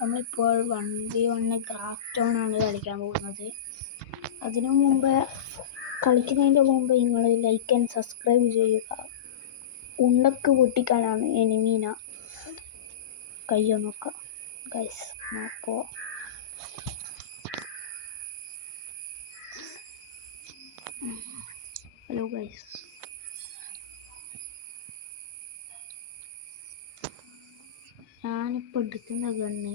നമ്മളിപ്പോൾ 1v1 craft on ആണ് കളിക്കാൻ പോകുന്നത്. അതിനു മുമ്പ് കളിക്കുന്നതിൻ്റെ മുമ്പ് നിങ്ങൾ ലൈക്ക് ആൻഡ് സബ്സ്ക്രൈബ് ചെയ്യുക. ഉണ്ടക്ക് പൊട്ടിക്കാനാണ് എനിമീന. കയ്യോ നോക്കാം ഗൈസ്. അപ്പോൾ ഹലോ ഗൈസ്, ഞാനിപ്പോൾ എടുക്കുന്ന ഗണ്ണ്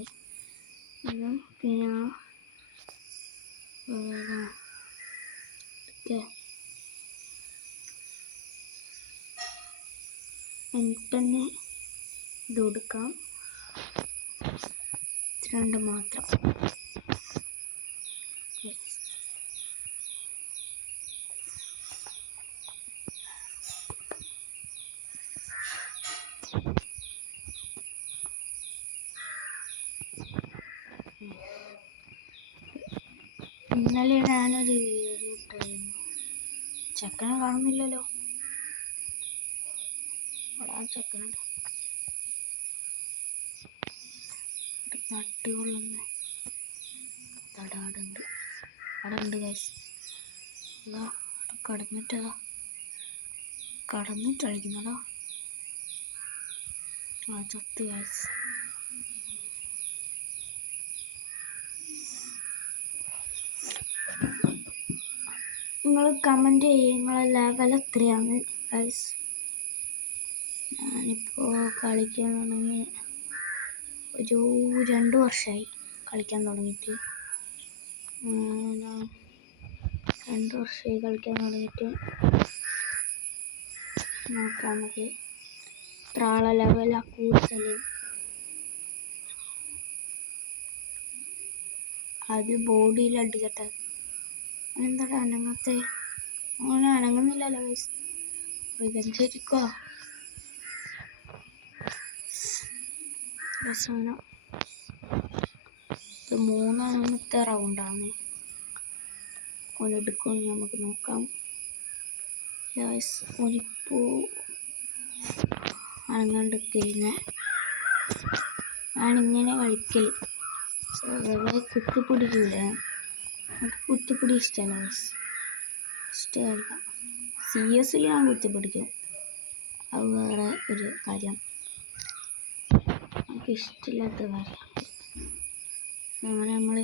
പിന്നെ എനിക്ക് തന്നെ ഇത് കൊടുക്കാം. രണ്ട് മാത്രം. ഇന്നലെ ഞാനൊരു വീഡിയോ ഇട്ടായിരുന്നു. ചെക്കനെ കാണുന്നില്ലല്ലോ. അവിടെ ചെക്കനുണ്ട് നട്ടുകൊള്ളുന്ന തടാടുണ്ട്. അവിടെ ഉണ്ട് ഗൈസ്. അതാ കടന്നിട്ടടിക്കുന്നതാ. ആ ചത്ത് ഗൈസ്. നിങ്ങൾ കമൻറ്റ് ചെയ്യുക നിങ്ങളെ ലെവൽ എത്രയാണ് ഗൈസ്. ഞാനിപ്പോൾ കളിക്കാൻ തുടങ്ങി ഒരു 2 വർഷമായി കളിക്കാൻ തുടങ്ങിയിട്ട്. 2 വർഷമായി കളിക്കാൻ തുടങ്ങിയിട്ട്. നോക്കാം നമുക്ക് എത്ര ആളെ ലെവലാണ് കൂടുതൽ. അത് ബോഡിയിൽ അടിക്കട്ടെ. എന്താടാ അനങ്ങത്തെ? അങ്ങനെ അനങ്ങുന്നില്ലല്ലോ ഗൈസ്. ഇതനുസരിക്കോ രസമാണ്. ഇത് 3ാമത്തെ റൗണ്ടാണ്. ഒരെടുക്കും നമുക്ക് നോക്കാം ഗൈസ്. ഒരിപ്പോൾ അനങ്ങാണ്ട് കഴിഞ്ഞാൽ ഞാനിങ്ങനെ കളിക്കൽ. കുത്തിപ്പിടിക്കൂല. കുത്തിപ്പിടി ഇഷ്ടമല്ല ഗൈസ്. ഇഷ്ടമല്ല. CS ഞാൻ കുത്തിപ്പിടിക്കും. അത് വേറെ ഒരു കാര്യം. നമുക്ക് ഇഷ്ടമില്ലാത്ത കാര്യം. അങ്ങനെ നമ്മൾ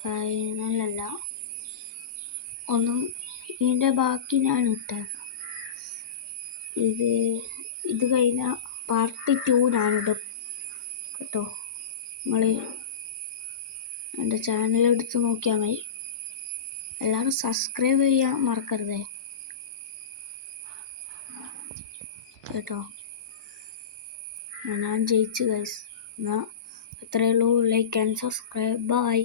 ഫൈനലല്ല ഒന്നും ഇതിൻ്റെ ബാക്കി ഞാൻ ഇട്ടേക്കാം. ഇത് കഴിഞ്ഞാൽ പാർട്ട് 2 ഞാനിടും കേട്ടോ. നിങ്ങൾ എൻ്റെ ചാനൽ എടുത്ത് നോക്കിയാൽ മതി. എല്ലാവരും സബ്സ്ക്രൈബ് ചെയ്യാൻ മറക്കരുതേ കേട്ടോ. ഞാൻ ജയിച്ചു ഗൈസ്. എന്നാൽ അത്രയേ ഉള്ളൂ. Like and subscribe. ബൈ.